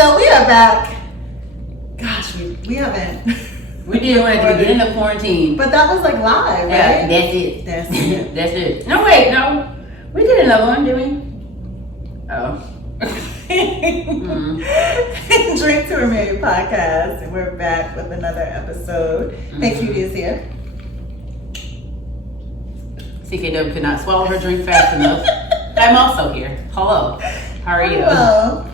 So we are back. Gosh, we haven't. We did one at the beginning of quarantine. But that was like live, right? Yeah, that's it. That's it. That's it. No, wait, no. We did another one, didn't we? Oh. Drink to Remedy podcast, and we're back with another episode. HeyCutie is here. CKDub could not swallow her drink fast enough. I'm also here. Hello. How are you? Hello.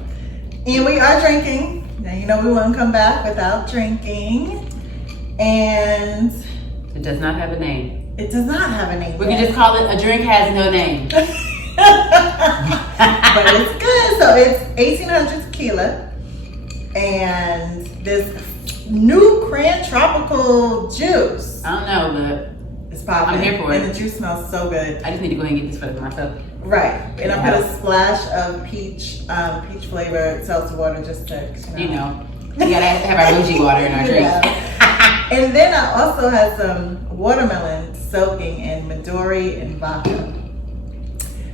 And we are drinking. Now, you know we won't come back without drinking. And It does not have a name. it does not have a name. We can just call it A Drink Has No Name. But it's good. So it's 1800 tequila. And this new Cran-Tropical juice. I don't know, It's popping. I'm here for it. And the juice smells so good. but I just need to go ahead and get this for myself. Right. And I put a splash of peach flavored seltzer water just to, You know, we gotta have our bougie water in our drink. Yeah. And then I also had some watermelon soaking in Midori and vodka.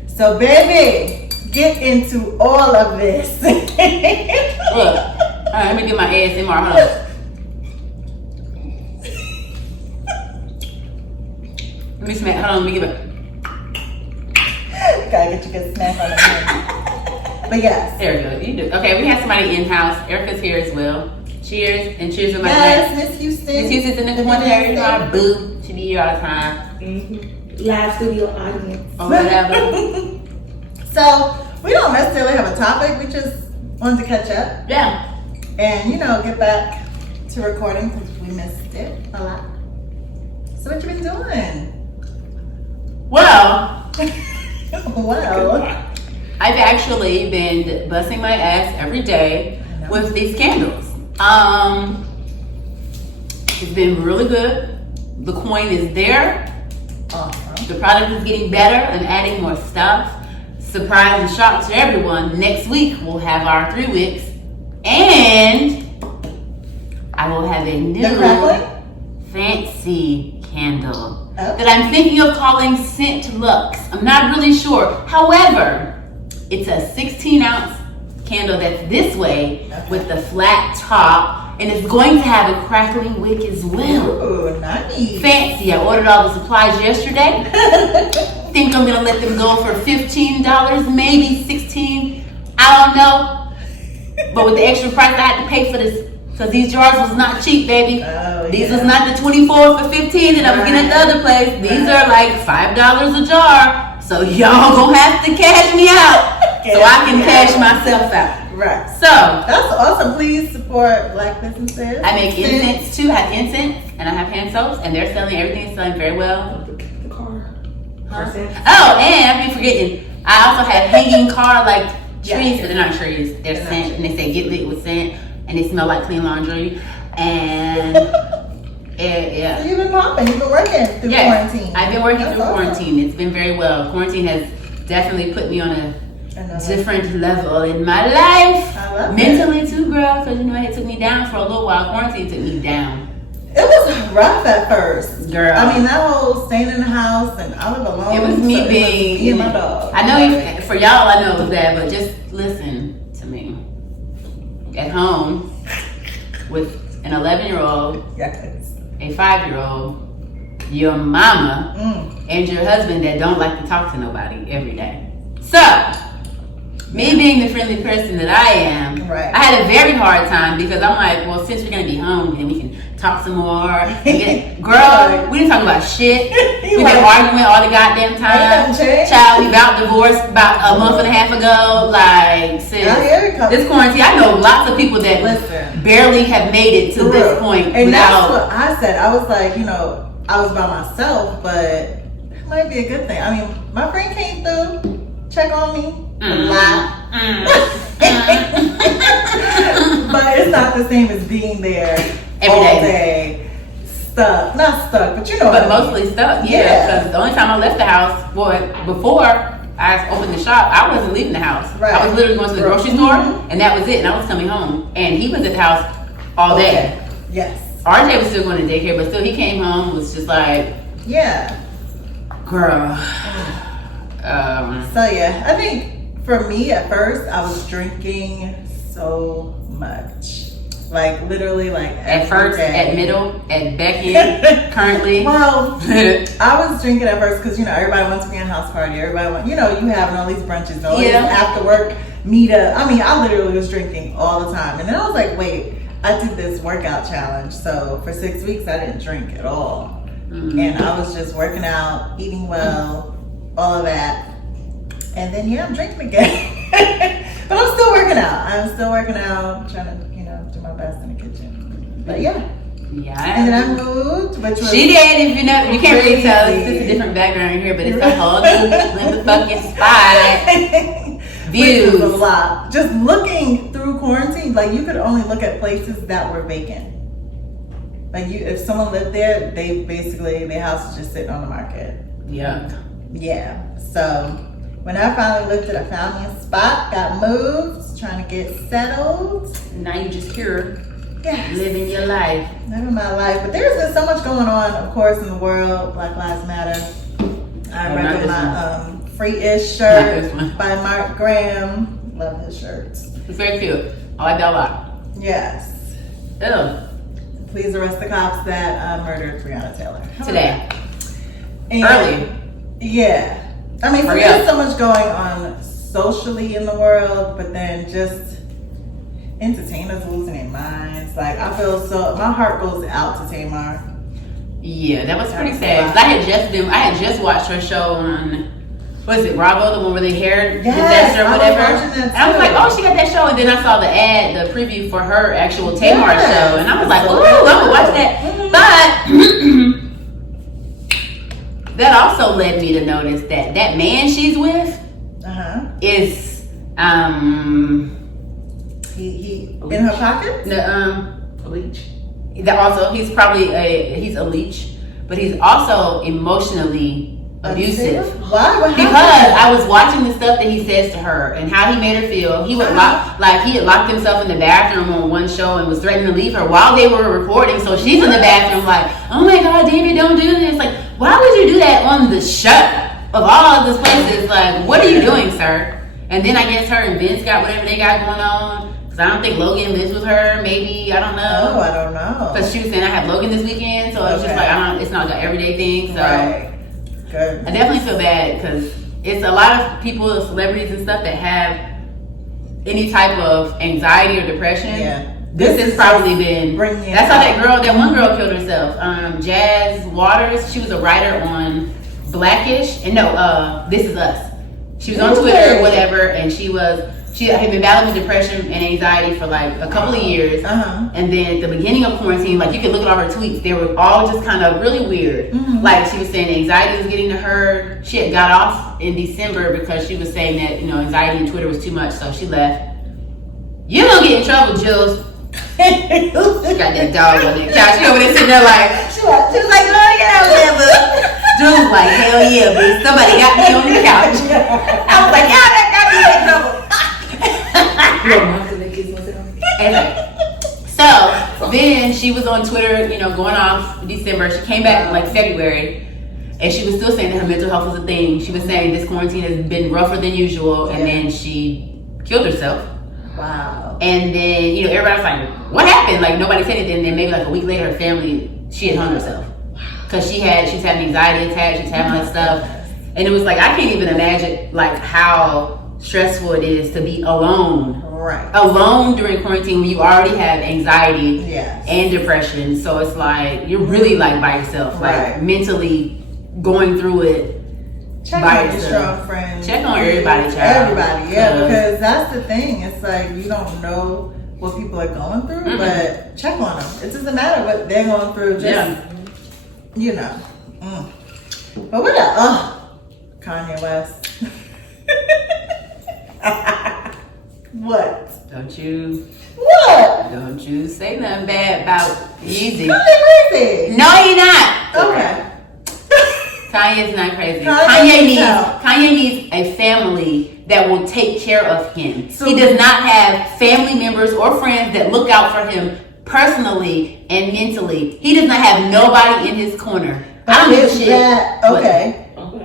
So baby, get into all of this. Look, all right, let me do my ASMR. Hold on. Let me smack. Hold on, let me give it. Gotta get you good snack on the hand. But yes. There we go. You do. Okay, we have somebody in house. Erica's here as well. Cheers and cheers with my Yes, drink. Miss Houston. Miss Houston's in the corner. You know, our boo. She be here all the time. Live studio audience. Or whatever. So we don't necessarily have a topic. We just wanted to catch up Yeah. and get back to recording because we missed it a lot. So what you been doing? Well, Well, I've actually been busting my ass every day with these candles. It's been really good. The coin is there. awesome. The product is getting better. I'm adding more stuff. Surprise and shock to everyone. Next week we'll have our 3 weeks, and I will have a new The crackling? fancy candle Okay. that I'm thinking of calling Scent Lux. I'm not really sure. However, it's a 16-ounce candle that's this way with the flat top, and it's going to have a crackling wick as well. Ooh, nice. Fancy. I ordered all the supplies yesterday. Think I'm gonna let them go for $15, maybe $16. I don't know. But with the extra price I had to pay for this, because these jars was not cheap, baby. Oh, These yeah. was not the 24 for 15 that I'm getting at the other place. These are like $5 a jar. So y'all gonna have to cash me out so I can cash myself out. Right. So That's awesome. Please support Black businesses. I make incense too. I have incense and I have hand soaps, and they're selling everything is selling very well. The car. Huh? Oh, and I've been forgetting. I also have hanging car like trees, but they're not trees. They're scent, and they say get lit with scent, and they smell like clean laundry. And So yeah. you've been popping. You've been working through quarantine. I've been working That's through awesome. quarantine. It's been very well. Quarantine has definitely put me on a different level in my life. I love Mentally too, girl, because it took me down for a little while. Quarantine took me down. It was rough at first. Girl. I mean, that whole staying in the house and I live alone. It was me so being, me and my dog. I know for y'all I know it was bad, but just listen to me. At home with an 11-year-old, Yes. a 5-year-old, your mama, and your husband that don't like to talk to nobody every day. So, me being the friendly person that I am, Right. I had a very hard time because I'm like, well, since we're gonna be home and we can talk some more. Girl, we didn't talk about shit. We've been arguing all the goddamn time. Child, we about divorced about a month and a half ago. Like, sis, this quarantine, I know lots of people that barely have made it to this point. And that's what I said. I was like, I was by myself, but it might be a good thing. I mean, my friend came through, check on me, lie. But it's not the same as being there all day. Stuck. Not stuck, but But mostly stuck, yeah. Because the only time I left the house, before I opened the shop, I wasn't leaving the house. Right. I was literally going to the grocery store, and that was it. And I was coming home. And he was at the house all day. Yes. RJ was still going to daycare, but still he came home, was just like, girl. So yeah, I think for me at first I was drinking so much. Like literally, like at first, day. at middle, at Beckett, currently. Well, I was drinking at first because everybody wants to be in a house party. Everybody wants, you having all these brunches, all these after work meetup. I mean, I literally was drinking all the time, and then I was like, wait, I did this workout challenge, so for 6 weeks I didn't drink at all, and I was just working out, eating well, all of that, and then I'm drinking again. But I'm still working out. Trying to do my best in the kitchen. But yeah. And then I moved, which was she did. If you can't really tell, it's just a different background here, but it's a whole new motherfucking spot. Views. Which was a lot. Just looking through quarantine, like you could only look at places that were vacant. Like if someone lived there, their house was just sitting on the market. Yeah. So when I finally looked I found me a spot, got moved, trying to get settled. Now you just here. Yes. Living your life. Living my life. But there's been so much going on, of course, in the world. Black Lives Matter. I read my Free-ish shirt by Mark Graham. Love his shirts. It's very cute. I like that a lot. Yes. Ew. Please arrest the cops that murdered Breonna Taylor. Today. And early. Yeah. I mean, there's so much going on socially in the world, but then just entertainers losing their minds. Like, I feel my heart goes out to Tamar. Yeah, that was pretty sad. I had just watched her show on, what is it, Bravo, the one where they hair disaster or whatever. And I was like, oh, she got that show. And then I saw the preview for her actual Tamar show. And I was like, ooh, I'm going to watch that. But that also led me to notice that man she's with is, he in her pocket? A leech. Also, he's a leech, but he's also emotionally abusive. Why? What because happened? I was watching the stuff that he says to her and how he made her feel. He would he had locked himself in the bathroom on one show and was threatening to leave her while they were recording. So she's in the bathroom like, oh my God, David, don't do this. Like, why would you do that on the show of all of those places? Like, what are you doing, sir? And then I guess her and Vince got whatever they got going on. Because I don't think Logan lives with her. Maybe, I don't know. Oh, I don't know. Because she was saying I have Logan this weekend. So it's just like, it's not an everyday thing. So right. Good. I definitely feel bad because it's a lot of people, celebrities and stuff that have any type of anxiety or depression. Yeah. This has probably been, that's how that one girl killed herself. Jazz Waters, she was a writer on Blackish. And This Is Us. She was on Twitter or whatever, and she had been battling with depression and anxiety for like a couple of years. And then at the beginning of quarantine, like you could look at all her tweets, they were all just kind of really weird. Like she was saying anxiety was getting to her. She had got off in December because she was saying that, anxiety and Twitter was too much, so she left. You don't get in trouble, Jules. She got that dog on that couch. She over there sitting there like, she was like, oh yeah, whatever. Jules was like, hell yeah, bitch. Somebody got me on the couch. I was like, yeah, that got me in trouble. So then she was on Twitter, going off December. She came back in like February, and she was still saying that her mental health was a thing. She was saying this quarantine has been rougher than usual, and then she killed herself. Wow. And then, everybody was like, what happened? Like, nobody said anything. And then maybe like a week later, her family, she had hung herself. Because she's having anxiety attacks, she's having all that stuff. And it was like, I can't even imagine, like, how stressful it is to be alone. Right. Alone during quarantine when you already have anxiety and depression. So it's like, you're really, like, by yourself. Like, mentally going through it. Check on your strong friends. Check on everybody, child. Everybody, because that's the thing. It's like you don't know what people are going through, but check on them. It doesn't matter what they're going through. Just, But what else? Oh, Kanye West. What? Don't you say nothing bad about Yeezy. Kanye crazy. No, you're not. Okay. Kanye's not crazy. Kanye needs a family that will take care of him. So he does not have family members or friends that look out for him personally and mentally. He does not have nobody in his corner. I don't give a shit.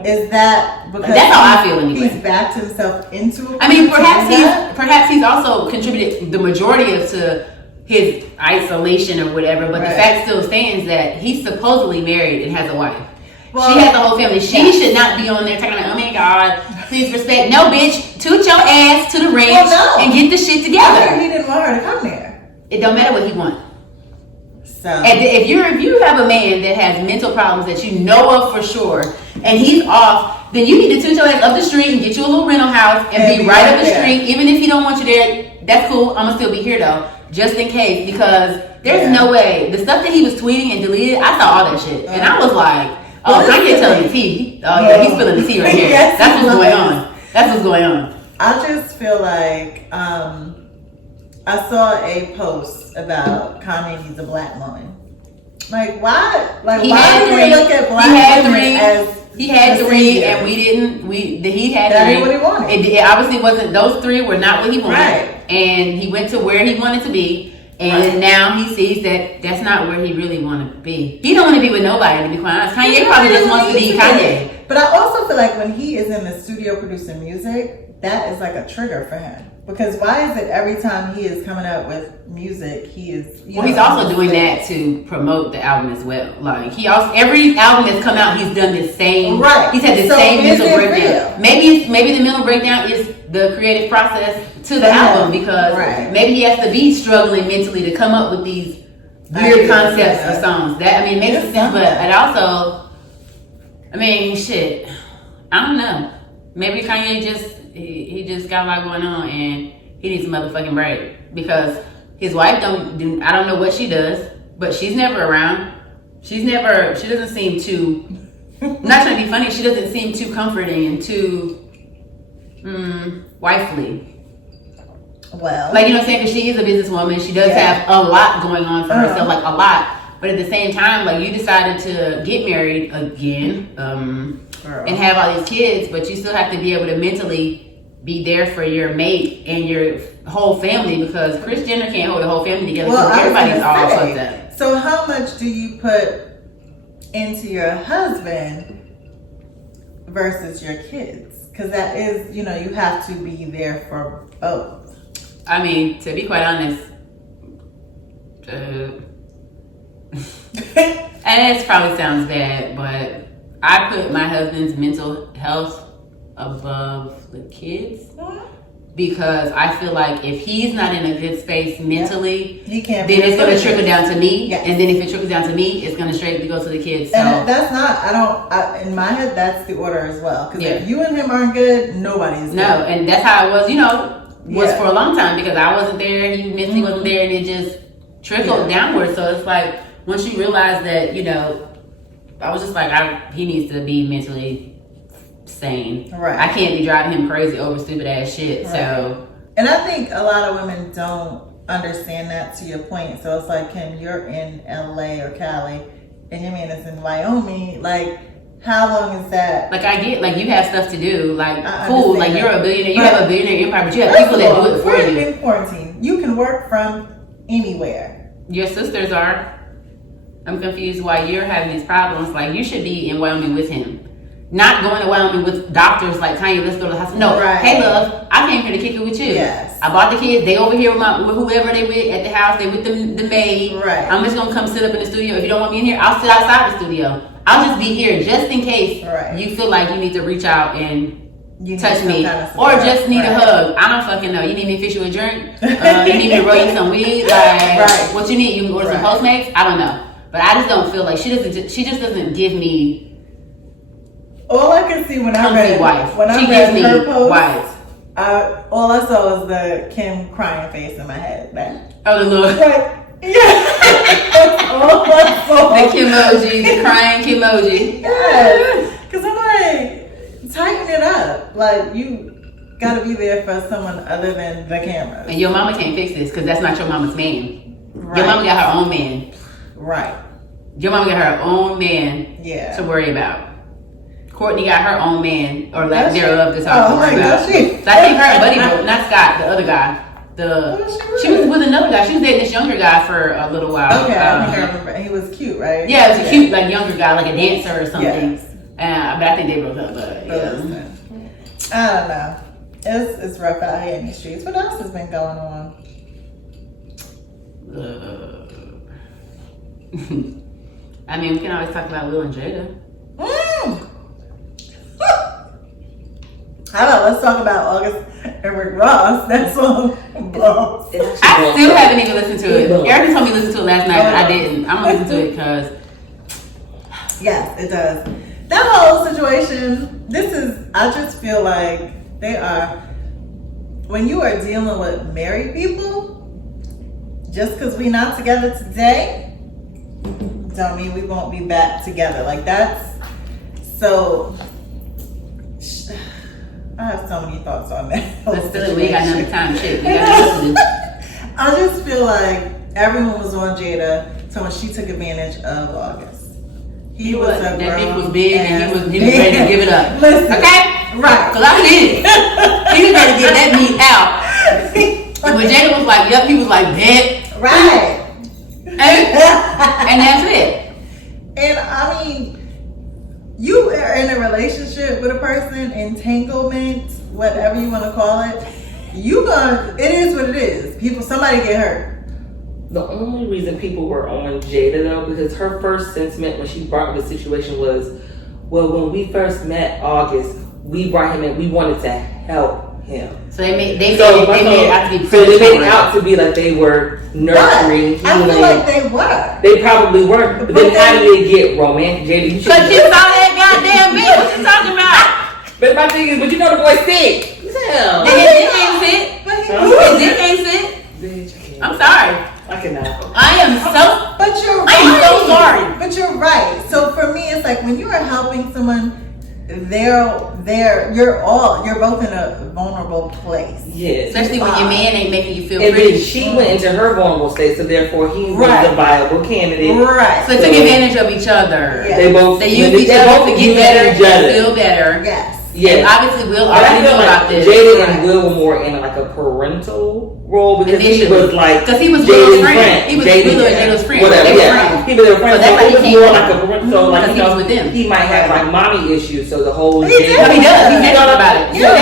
Is that because that's how I feel anyway? He's backed himself into it. I mean, perhaps he's also contributed the majority of to his isolation or whatever, but the fact still stands that he's supposedly married and has a wife. Well, she has a whole family. She should not be on there talking like, oh my God, please respect. No, bitch, toot your ass to the ranch and get the shit together. He didn't want her to come there. It don't matter what he wants. So and if you have a man that has mental problems that you know of for sure, and he's off, then you need to toot your ass up the street and get you a little rental house and be right up the street. Even if he don't want you there, that's cool. I'm gonna still be here though, just in case, because there's no way. The stuff that he was tweeting and deleted, I saw all that shit, and I was like, oh, Kanye telling the tea. Oh yeah, he's spilling the tea right here. That's what's going on. That's what's going on. I just feel like I saw a post about Kanye needs a black woman. Like why? Like he why do they look at black women as he had three and we didn't. He had that three. Ain't what he wanted. It obviously wasn't. Those three were not what he wanted. Right. And he went to where he wanted to be. And now he sees that that's not where he really wanted to be. He don't want to be with nobody, to be quite honest. Kanye probably just wants to be Kanye. But I also feel like when he is in the studio producing music, that is like a trigger for him. Because why is it every time he is coming up with music, he is... Well, he's also doing that to promote the album as well. Like, every album that's come out, he's done the same... Right. He's had the same mental breakdown. Maybe the mental breakdown is the creative process to the album, because maybe he has to be struggling mentally to come up with these weird concepts or songs. That, I mean, it makes sense, but it also... I mean, shit. I don't know. Maybe Kanye he just got a lot going on and he needs a motherfucking break, because his wife I don't know what she does, but she's never around. She doesn't seem too, I'm not trying to be funny, she doesn't seem too comforting and too wifely. Well, like, you know what I'm saying, because she is a businesswoman. She does have a lot going on for herself, like a lot. But at the same time, like, you decided to get married again and have all these kids, but you still have to be able to mentally be there for your mate and your whole family, because Kris Jenner can't hold the whole family together because everybody's all fucked up. So how much do you put into your husband versus your kids? Because that is, you have to be there for both. I mean, to be quite honest, and it probably sounds bad, but I put my husband's mental health above the kids, because I feel like if he's not in a good space mentally, he can't. Then it's going to trickle down to me, and then if it trickles down to me, it's going to straight go to the kids. So and that's not. In my head, that's the order as well. Because if you and him aren't good, nobody's good. No, and that's how it was. For a long time, because I wasn't there, he mentally wasn't there, and it just trickled downward. So it's like, once you realize that, I was just like, he needs to be mentally sane. Right. I can't be driving him crazy over stupid ass shit. Right. So, and I think a lot of women don't understand that, to your point. So it's like, Kim, you're in LA or Cali, and your man is in Wyoming. Like, how long is that? Like, I get, like, you have stuff to do. Like, cool. Like, you're a billionaire. You have a billionaire empire, but you have people that do it for you. We're in quarantine. You can work from anywhere. Your sisters are. I'm confused why you're having these problems. Like, you should be in Wyoming with him. Not going to Wyoming with doctors like, Kanye, let's go to the hospital. No, hey, love, I came here to kick it with you. Yes. I bought the kids. They over here with whoever they with at the house. They with the maid. Right. I'm just going to come sit up in the studio. If you don't want me in here, I'll sit outside the studio. I'll just be here just in case you feel like you need to reach out and touch me. Or just need a hug. I don't fucking know. You need me to fix you a drink? You need me to roll you some weed? Like, what you need? You can order some Postmates? I don't know. But I just don't feel like she just doesn't give me. All I can see when I read her post, all I saw was the Kim crying face in my head. The little. That's all I saw. The Kimoji, the crying Kimoji. Yes. Because I'm like, tighten it up. Like, you gotta be there for someone other than the camera. And your mama can't fix this because that's not your mama's man. Right. Your mama got her own man. Right. Your mama got her own man to worry about. Courtney got her own man, or lack thereof, to talk about. I think her and Buddy broke, not Scott, the other guy. She was with another guy. She was dating this younger guy for a little while. Okay, I think I remember. He was cute, right? Yeah, it was a cute, like, younger guy, like a dancer or something. Yes. But I think they broke up. But yeah. I don't know. It's rough out here in these streets. What else has been going on? I mean, we can always talk about Will and Jada. How about let's talk about August and Rick Ross? That song blows. I still haven't even listened to it. Erica told me to listen to it last night, but I didn't. I'm gonna listen to it because yes, it does. That whole situation. I just feel like they are. When you are dealing with married people, just because we not together today, don't mean we won't be back together. Like that's so. I have so many thoughts on that. but still, we ain't got enough time. Shit, we got enough to do. I just feel like everyone was on Jada, so when she took advantage of August. He was a that bitch was grown big and he was ready to give it up. Listen, okay? Right. Because I did it. He was ready to get that meat out. And when Jada was like, yep, he was like, bet. Right. And that's it. And I mean, you are in a relationship with a person, entanglement, whatever you want to call it. It is what it is. Somebody get hurt. The only reason people were on Jada though, because her first sentiment when she brought up the situation was, well, when we first met August, we brought him in, we wanted to help him. So they made it out to be so they made it out to be like they were nurturing. I feel like they were. They probably were. But then how did they get romantic? Jada, you should. Because you saw that goddamn bitch. What you talking about? But my thing is, but you know the boy's sick. Hell. His dick ain't sit. His dick ain't sit. Bitch, I can't. I'm sorry. I cannot. I am so. But you're right. I am so sorry. But you're right. So for me, it's like when you are helping someone, you're both in a vulnerable place. Yes. Especially when your man ain't making you feel and pretty. then she went into her vulnerable state, so therefore he was Right. the viable candidate. Right. So they took advantage of each other. Yeah. They both They used each other to get better, feel better. Yes. Yes. And obviously, Will But I already feel knew like about this. Jada and Will were more in like a parental role because he was like because he was Jada's Will's friend. He was Will and Jada's friend. Whatever, They were yeah. friends. He was their friend. So that's So why it he was came more with like a parental. So like because he was with them. he might have like mommy issues. So the whole He Jada. does. He does. He's mentioned about it. Yeah.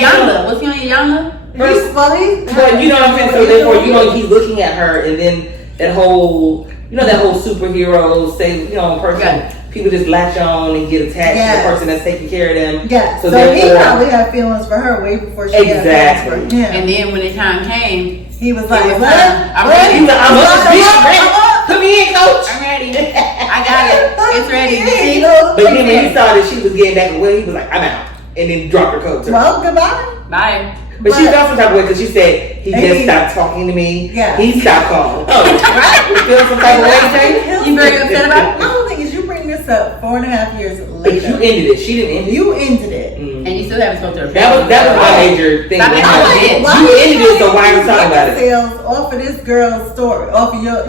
Yonda. Was he on Yonda? He's funny. But you know what I'm saying? So therefore, you know, he's looking at her and then that whole, that whole superhero, say, person. Yeah. People just latch on and get attached to the person that's taking care of them. Yeah. So therefore, he probably had feelings for her way before she had feelings for him. And then when the time came, he was like, I'm ready. He's like, I'm ready. Put me in, coach. I'm ready. I got it. It's ready. See? But then when he saw that she was getting back away, he was like, I'm out. And then dropped her coat to her. Well, goodbye. Bye. But she felt some type of way because she said, he just stopped talking to me. Yeah. He stopped calling. Oh, right? You feel some type of way, Taylor? You very upset about it? My whole thing is you bring this up 4.5 years But later. you ended it. She didn't end it. You ended it. Mm. And you still haven't spoken to her. That was my major thing. Stop it. I'm like, You ended it, so why are you talking about it? Sales off of this girl's story, off of your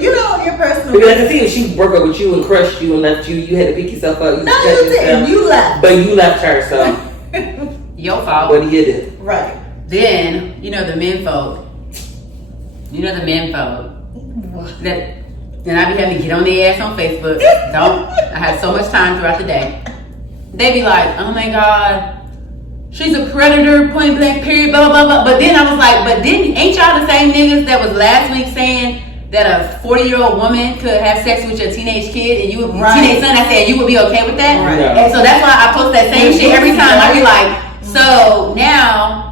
personal. Because I can see if she broke up with you and crushed you and left you, you had to pick yourself up. No, you didn't. You left. But you left her, so Your fault. what you did? Right. Then, the men folk. That then I be having to get on their ass on Facebook. I have so much time throughout the day. They be like, oh my God, she's a predator, point blank, period, blah, blah, blah. But then I was like, ain't y'all the same niggas that was last week saying that a 40-year-old woman could have sex with your teenage kid and you would teenage son? I said you would be okay with that? Right. No. And so that's why I post that same shit every time. I be like, so now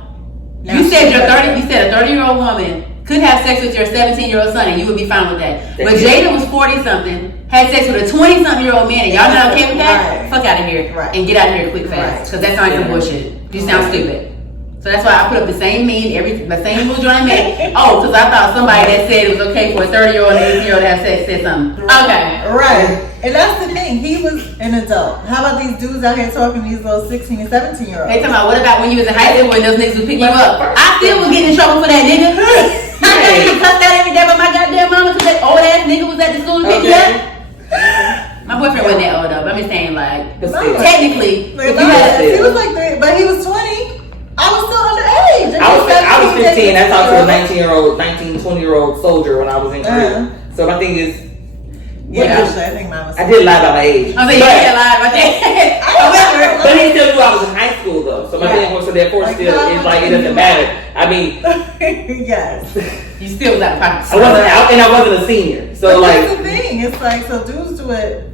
you said a 30-year-old woman could have sex with your 17-year-old son and you would be fine with that. But Jada was 40-something, had sex with a 20-something-year-old man and y'all not okay with that? Right. Fuck out of here. Right. And get out of here quick fast. Because that's not some bullshit. You sound stupid. So that's why I put up the same meme, the same little joint I made. Oh, because I thought somebody that said it was okay for a 30-year-old and 18-year-old to have sex said something. Okay. Right. And that's the thing. He was an adult. How about these dudes out here talking to these little 16 and 17-year-olds? They talking about what about when you was in high school when those niggas would pick you up? I still was getting in trouble for that nigga. I can't even cuss that every day by my goddamn mama because that old ass nigga was at the school to pick you up. My boyfriend wasn't that old though, but I'm just saying like technically, if you had he was like 3, but he was 20. I was still underage. I was 15. I talked to a 19, 20-year-old soldier when I was in Korea. So my thing is, Yeah, actually, I think mine was. I did lie about my age. I was like, yeah, lie about that. However, but he still knew I was in high school though, so my thing was so therefore like, still it's like it doesn't matter. I mean, yes, you still was out of pocket. I wasn't out, and I wasn't a senior, so but like that's the thing. It's like so dudes do it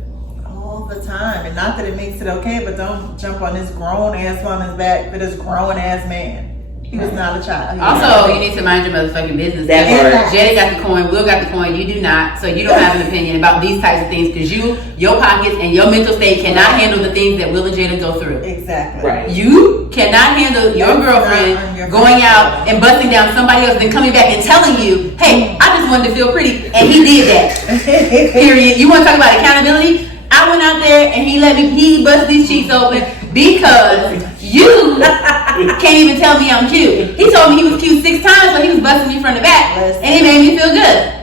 all the time, and not that it makes it okay, but don't jump on this grown ass woman's back for this grown ass man. He was not a child. Also, you need to mind your motherfucking business. That part. Jada got the coin, Will got the coin, you do not. So you don't have an opinion about these types of things because your pockets and your mental state cannot handle the things that Will and Jada go through. Exactly. Right. You cannot handle your girlfriend going out and busting down somebody else, then coming back and telling you, hey, I just wanted to feel pretty, and he did that. Period. You want to talk about accountability? I went out there and he busted these cheeks open because you can't even tell me I'm cute. He told me he was cute 6 times, so he was busting me from the back, and it made me feel good.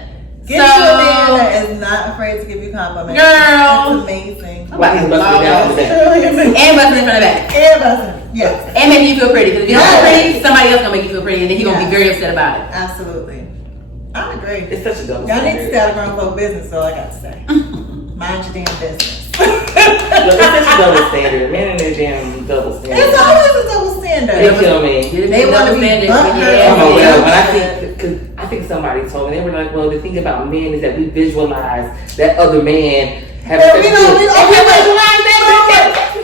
Get you a man that is not afraid to give you compliments. Girl, it's amazing. Wow, he's busting down from the back. And busting me from the back. And busting, yes. And making you feel pretty. Because if you don't feel pretty, somebody else gonna make you feel pretty, and then he gonna be very upset about it. Absolutely. I agree. It's such a double Y'all need to standard. stay out of grown folk business, so I got to say. Mind your damn business. Look, it's such a double standard. Men and their damn double standard. It's always a double standard. They kill me. They want to be Oh well, when I think somebody told me, they were like, well, the thing about men is that we visualize that other man have sex with.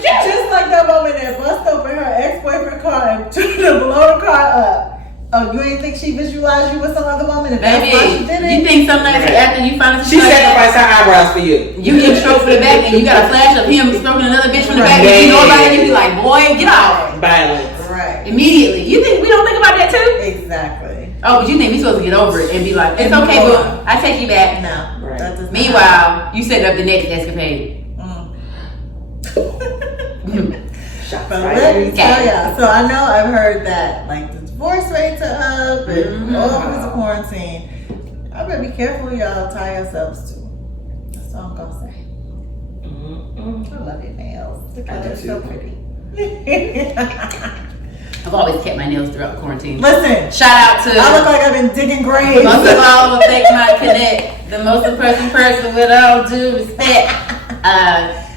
Just like that woman that bust open her ex-boyfriend's car and took the blow the car up. Oh, you ain't think she visualized you with some other woman? If that's why she did it? You think some nights after you find She sacrificed her eyebrows for you. You get stroked for the back and you got a flash of him stroking another bitch from the back and you know about it, you be like, boy, get off. Violence. Right. Immediately. You think we don't think about that too? Exactly. Oh, but you think we supposed to get over it and be like, it's okay, but I take you back. No. Right. That does not Meanwhile, you set up the next escapade. But let me tell y'all. So I know I've heard that like the divorce rates are up and all because of quarantine. I better be careful y'all tie yourselves to. That's all I'm gonna say. I love your nails. They're so pretty. I've always kept my nails throughout quarantine. Listen, shout out to. I look like I've been digging graves. Most of all, will thank my connect, the most impressive person with all due respect.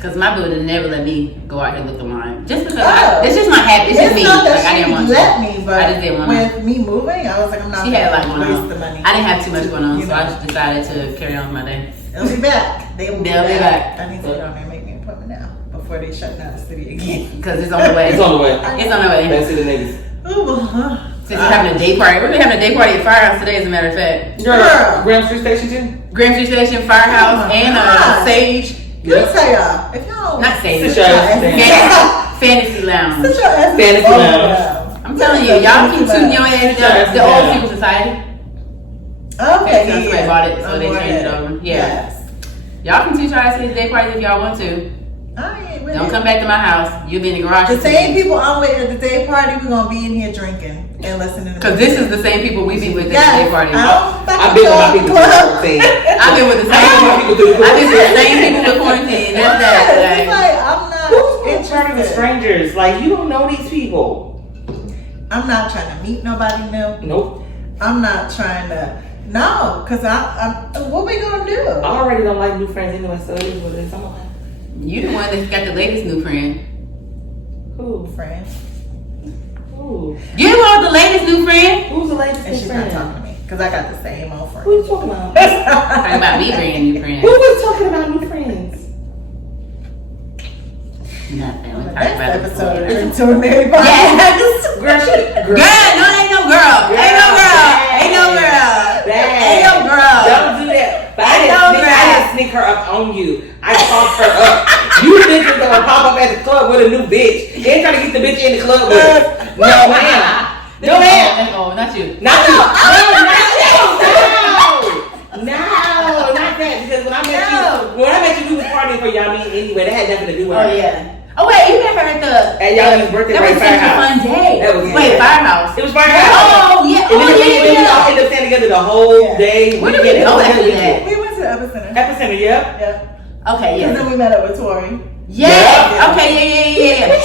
Because my boo didn't never let me go out here looking line. Just because it's just my habit. It's just me. Not that like, I didn't want let to. me, but I just didn't want to. with me moving, I was like, I'm not She had a lot going waste on. the money. I didn't have too much going on, so I just decided to carry on with my day. They'll be back. They'll be back. I need to go down there and make me an appointment now before they shut down the city again. Because it's on the way. It's on the way. It's on the way. Let's see the niggas. Since we're having a day party. We're having a day party at Firehouse today, as a matter of fact. Girl. Graham Street Station too? Graham Street Station, Firehouse, and Sage. Let me tell y'all, if y'all not Sage. Fantasy Lounge. Fantasy Lounge. I'm telling you, y'all keep tooting your ass down. The Old People Society. Okay. Somebody bought it, so they changed it over. Yeah. Y'all can teach your ass these day parties if y'all want to. Don't come back to my house. You'll be in the garage. The same people I'm with at the day party, we're gonna be in here drinking and listening to. Because this is the same people we be with at the day party. I've been with my people through quarantine. I've been with the same people with quarantine. That's that. It's like I'm not in charge of the strangers. Like, you don't know these people. I'm not trying to meet nobody new. Nope. I'm not trying to. No, because what we gonna do? I already don't like new friends anyway, so it is what it is. I'm like, you the one that's got the latest new friend. Who? Friend. Who? You the one with the latest new friend? Who's the latest and new friend? She's not talking to me because I got the same old friend. Who are you talking about? Talking about me bringing new friends. Who was talking about new friends? Nothing. We'll talk Next about episode it. of Intermarried Podcast. Girl, no, ain't no girl. Ain't no girl. Ain't no girl. Ain't no girl. Don't do that. But I didn't sneak her up on you. I talked her up. You bitches gonna pop up at the club with a new bitch. You ain't trying to get the bitch in the club with us. No, ma'am. No, ma'am. Oh, not you. Not you. No, not that. Because when I met you, we was partying for y'all meeting anyway. That had nothing to do with her. Oh, yeah. Oh, wait, you never heard at y'all's birthday party, Firehouse. That was such a fun day. Firehouse. It was Firehouse. Oh, yeah. And then we all ended up staying together the whole day. Where did we go after that? We went to the Epicenter. Epicenter, yeah. Okay, yeah. And then we met up with Tori. Yeah. Okay, yeah.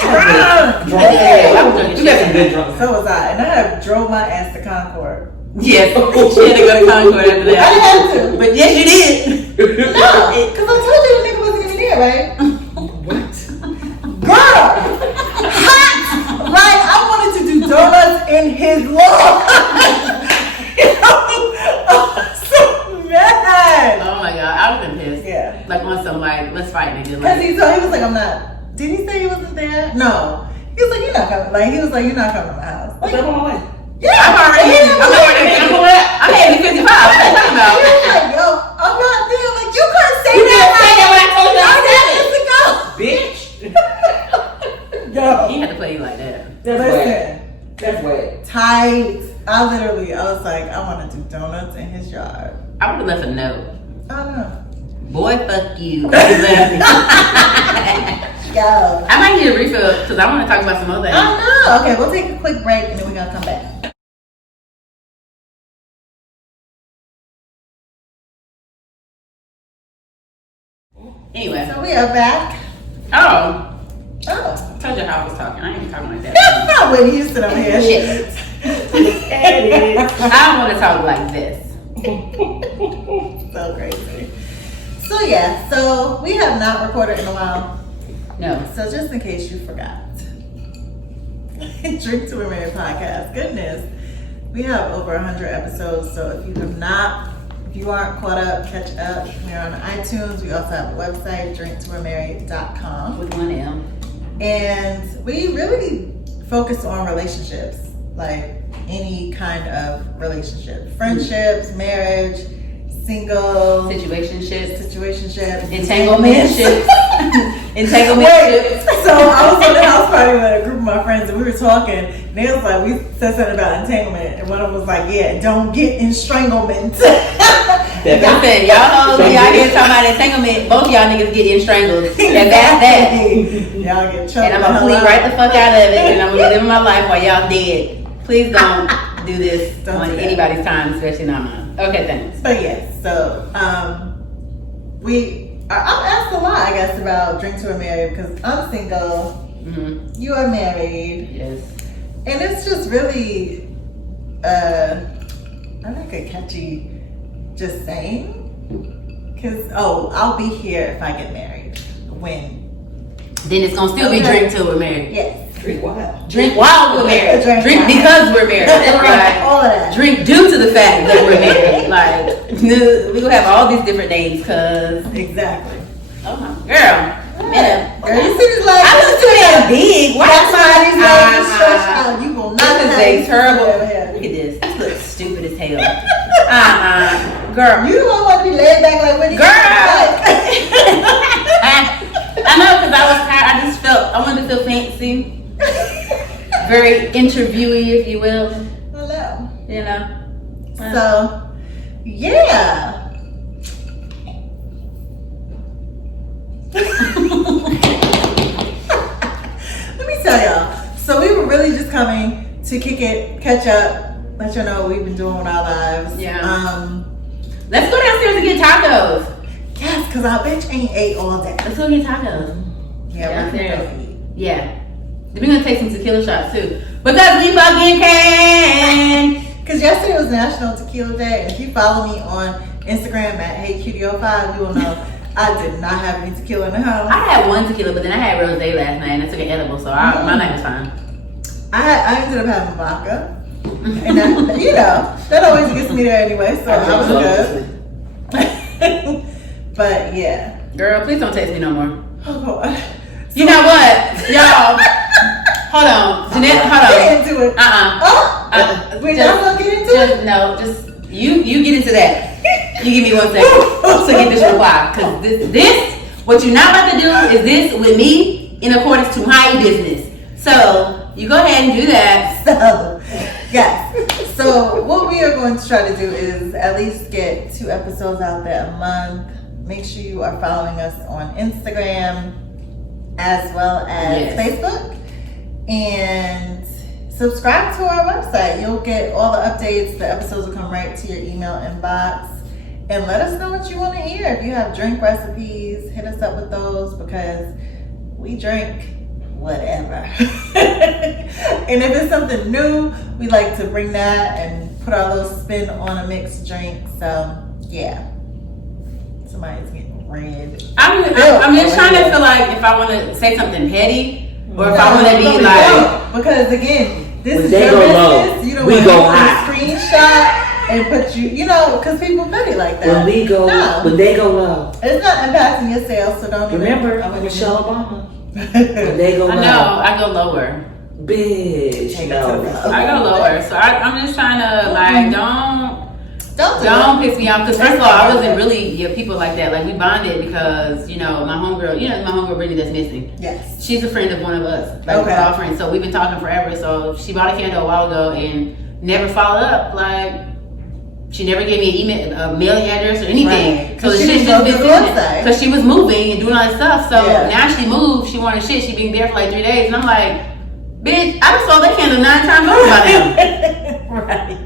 You got some good drunk. So was I. And I have drove my ass to Concord Yes, she had to go to Concord after that. I didn't have to. But yes, you did. No, because I told you the nigga wasn't even there, right? What? Girl, hot! Like, I wanted to do donuts in his lawn. I was so mad. Oh my god, I would have been pissed. Yeah. Like on some like, let's fight, nigga. Because Like, he was like, I'm not. Did he say he wasn't there? No. He was like, you're not coming. Like, he was like, you're not coming to my house. Like, I'm on my way. yeah. I'm already here. I'm at 55. What are you talking about? He was like, yo, I'm not there. Like, you couldn't say You that. didn't say that when I told you I I said Yo. He had to play you like that. That's Listen. wet. That's wet. Tight. I was like, I want to do donuts in his yard. I would have left a note. I don't know. Boy, fuck you. Yo. I might need a refill because I want to talk about some other I things. know. Okay, we'll take a quick break and then we're going to come back. Anyway. So we are back. Oh. Oh. I told you how I was talking. I ain't even talking like that. Not when you sit over here. Shit. I don't want to talk like this. So crazy. So yeah, so we have not recorded in a while. No. So just in case you forgot. Drink to a Married podcast. Goodness. We have over 100 episodes, so if you aren't caught up, catch up. We're on iTunes. We also have a website, drinktoamarried.com. With one M. And we really focus on relationships, like any kind of relationship. Friendships, marriage, single, Situationships. entanglements. Entanglements. So I was on the house party with a group of my friends and we were talking and they was like, we said something about entanglement and one of them was like, yeah, don't get in stranglement. Listen, y'all hoes, y'all here talking about entanglement, both y'all niggas getting strangled. And that's that. Y'all get choked. And I'm gonna plead right the fuck out of it and I'm gonna live my life while y'all dead. Please don't do this Don't on do that. anybody's time, especially not mine. Okay, thanks. But yes, so I'm asked a lot, I guess, about Drink to a Married because I'm single, Mm-hmm. you are married, Yes. and it's just really, I like a catchy just saying, because, I'll be here if I get married. When? Then it's gonna still be drink till we're married. Yes. Drink wild. Drink while we're married. Drink Drink while. because we're married. Like, All of that. drink due to the fact that we're married. Like, we gonna have all these different names, cause Exactly. oh my girl, man, Girl, you see this like I look too damn big. Why that's why these Ah, legs stretched out. You will not This is have a these terrible. over here. Look at this. This looks stupid as hell. Girl. You don't want to be laid back like Whitney. Girl. I know, because I was tired. I wanted to feel fancy. Very interviewee, if you will. Hello. You know. So, yeah. Let me tell y'all. So we were really just coming to kick it, catch up, let you know what we've been doing with our lives. Yeah. Let's go downstairs and get tacos. Yes, because our bitch ain't ate all day. Let's go get tacos. Yeah, we're gonna go eat. Yeah. Then we're gonna take some tequila shots too. Because we fucking can. Because yesterday was National Tequila Day, and if you follow me on Instagram at HeyCutie05, you will know I did not have any tequila in the house. I had one tequila, but then I had rosé last night and I took an edible, so my night was fine. I ended up having vodka. And that, that always gets me there anyway, so I was good. But yeah. Girl, please don't text me no more. Oh God. You know what? Y'all. Hold on. Jeanette, hold on. Get into it. We're not gonna get into it? Just you get into that. You give me 1 second to get this reply. Cause this, what you're not about to do is this with me in accordance to my business. So you go ahead and do that. So, yes. So what we are going to try to do is at least get 2 episodes out there a month. Make sure you are following us on Instagram as well as Facebook. And subscribe to our website. You'll get all the updates. The episodes will come right to your email inbox. And let us know what you want to hear. If you have drink recipes, hit us up with those because we drink whatever. And if it's something new, we like to bring that and put our little spin on a mixed drink. So yeah, somebody's getting red. I'm just trying to feel like if I want to say something petty, or if I want to be like, because again, this is they your go business. low, You don't we want go to high. screenshot and put you know, because people petty like that. When we go, when they go low. It's not impacting your sales, so don't Remember Michelle Obama? When they go low. I know, I go lower. Bitch, no. I go lower. So I'm just trying to like don't piss me off, because first of all, I wasn't really people like that. Like, we bonded because, you know, my homegirl Brittany that's missing. Yes. She's a friend of one of us. Like, we're all friends. So we've been talking forever. So she bought a candle a while ago and never followed up. Like, she never gave me an email, a mailing address or anything. Right. So the shit's just been sitting there. Because she was moving and doing all that stuff. So now she moved. She wanted shit. She been there for like 3 days. And I'm like, bitch, I just sold that candle 9 times over by now. Right.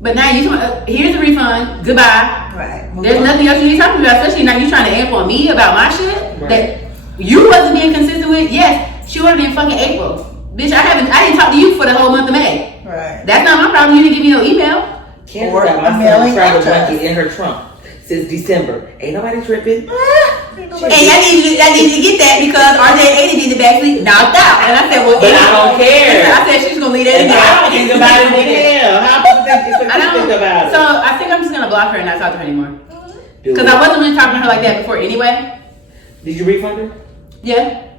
But now you here's the refund. Goodbye. Right. There's nothing else you need to talk about, especially now you trying to amp on me about my shit that you wasn't being consistent with. Yes, she ordered in fucking April. Bitch, I didn't talk to you for the whole month of May. Right. That's not my problem. You didn't give me no email. Or got my son travel blanket in her trunk since December. Ain't nobody tripping. And I need you to get that because RJ 80 did the back seat knocked out. And I said, well, but I don't care. I said she's gonna leave that in there. I don't think about it again. How about think about it? So I think I'm just gonna block her and not talk to her anymore. Because I wasn't really talking to her like that before anyway. Did you refund her? Yeah.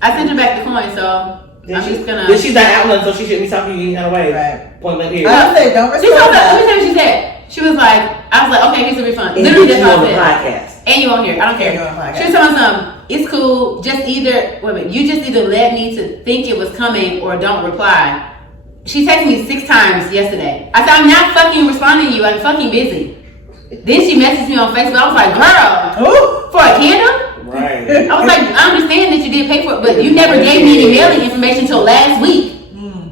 I sent her back the coin, so I'm just gonna. But she's not outlet, so she shouldn't be talking to you any kind of way. Right. Point blank here. I say don't respond. Let me tell you what she said. She was like, I was like, okay, here's the refund. And Literally, that's you what on I the said. podcast. And you on here. I don't care. She was telling something. It's cool. Just either you just either let me to think it was coming or don't reply. She texted me 6 times yesterday. I said, I'm not fucking responding to you. I'm fucking busy. Then she messaged me on Facebook. I was like, girl, for a candle? Right. I was like, I understand that you did pay for it, but you never gave me any mailing information until last week.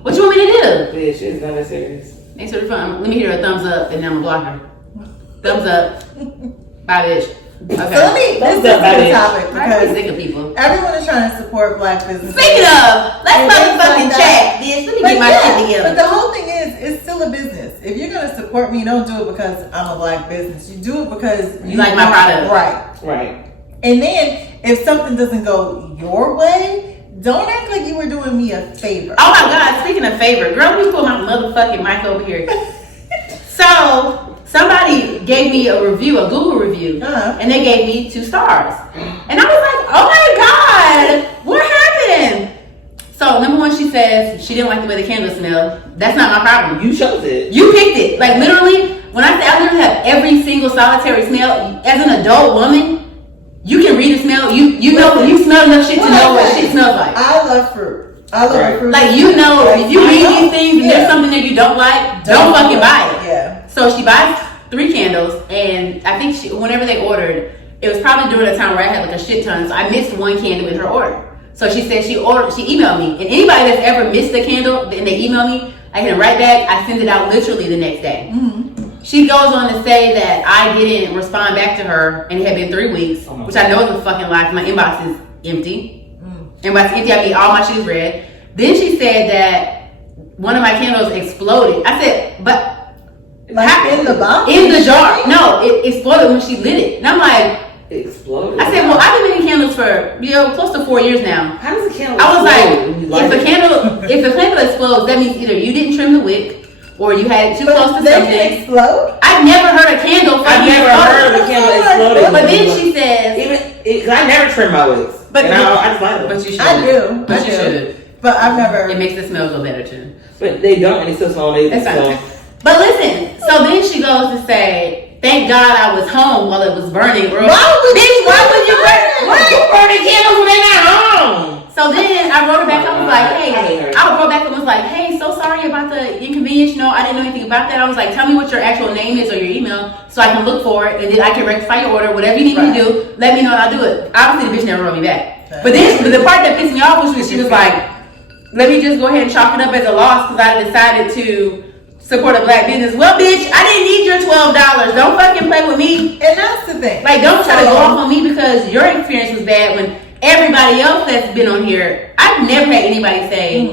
What you want me to do? Bitch, it's not that serious. Thanks for the fun. Let me hear a thumbs up and then I'm gonna block her. Thumbs up. Bye, bitch. Okay. So this is a topic because sick of people. Everyone is trying to support black businesses. Speaking of, let's motherfucking chat, bitch. Let me get my shit together. But the whole thing is, it's still a business. If you're gonna support me, don't do it because I'm a black business. You do it because you like my product. Right. And then if something doesn't go your way, don't act like you were doing me a favor. Oh my God, speaking of favor, girl, let me pull my motherfucking mic over here. So, somebody gave me a review, a Google review, and they gave me 2 stars. And I was like, oh my God, what happened? So, number 1, she says she didn't like the way the candle smelled. That's not my problem. You chose it. You picked it. Like, literally, when I say I literally have every single solitary smell, as an adult woman, you can read the smell. You know, you smell enough shit to know what shit smells like. I love fruit. I love fruit. Like, you know, if you read these things and there's something that you don't like, don't fucking buy it. Yeah. So she buys 3 candles, and I think whenever they ordered, it was probably during a time where I had like a shit ton, so I missed 1 candle in her order. So she said she emailed me, and anybody that's ever missed a candle and they email me, I hit them right back. I send it out literally the next day. She goes on to say that I didn't respond back to her, and it had been 3 weeks, which I know is a fucking lie. My inbox is empty. Inbox empty. I mean, all my shit is red. Then she said that one of my candles exploded. I said, but like in the box? In the jar. No, it exploded when she lit it. And I'm like, it exploded. I said, well, I've been making candles for close to 4 years now. How does a candle I was explode? like, if the candle explodes, that means either you didn't trim the wick or you had it too close to something. They explode? I've never heard a candle I've never heard of a candle exploding. But then she says, I never trim my wicks. But I just like them. But you should. I do. But you should. But I've never. It makes the smell go better too. But they don't, and they still smell amazing. That's fine. But listen, so then she goes to say, thank God I was home while it was burning. Why would you burn the candles when they're not home? So then I wrote her back. I was like, I wrote back and was like, hey, so sorry about the inconvenience. No, I didn't know anything about that. I was like, tell me what your actual name is or your email so I can look for it and then I can rectify your order. Whatever you need me to do, let me know and I'll do it. Obviously, the bitch never wrote me back. But then the part that pissed me off was she was like, let me just go ahead and chalk it up as a loss because I decided to support a black business. Well, bitch, I didn't need your $12. Don't fucking play with me. And that's the thing. Like, don't try to go off on me because your experience was bad when everybody else that's been on here, I've never had anybody say,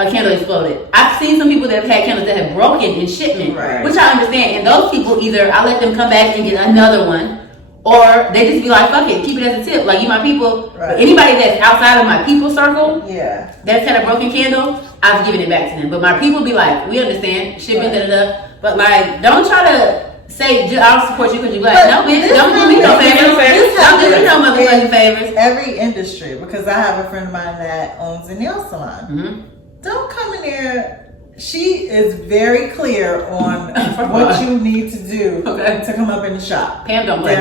a candle exploded. I've seen some people that have had candles that have broken in shipment, Right. which I understand. And those people, either I let them come back and get another one, or they just be like, fuck it, keep it as a tip. Like, you my people. Right. But anybody that's outside of my people circle, Yeah. that's had a broken candle, I've given it back to them. But my people be like, we understand, shipping, Right. da-da-da. But like, don't try to say, I'll support you because you black. But No, bitch, this don't do me no happens- favors. this Don't do me no happens motherfucking in favors. Every industry, because I have a friend of mine that owns a nail salon. Mm-hmm. Don't come in there. She is very clear on what you need to do to come up in the shop. Pam don't play.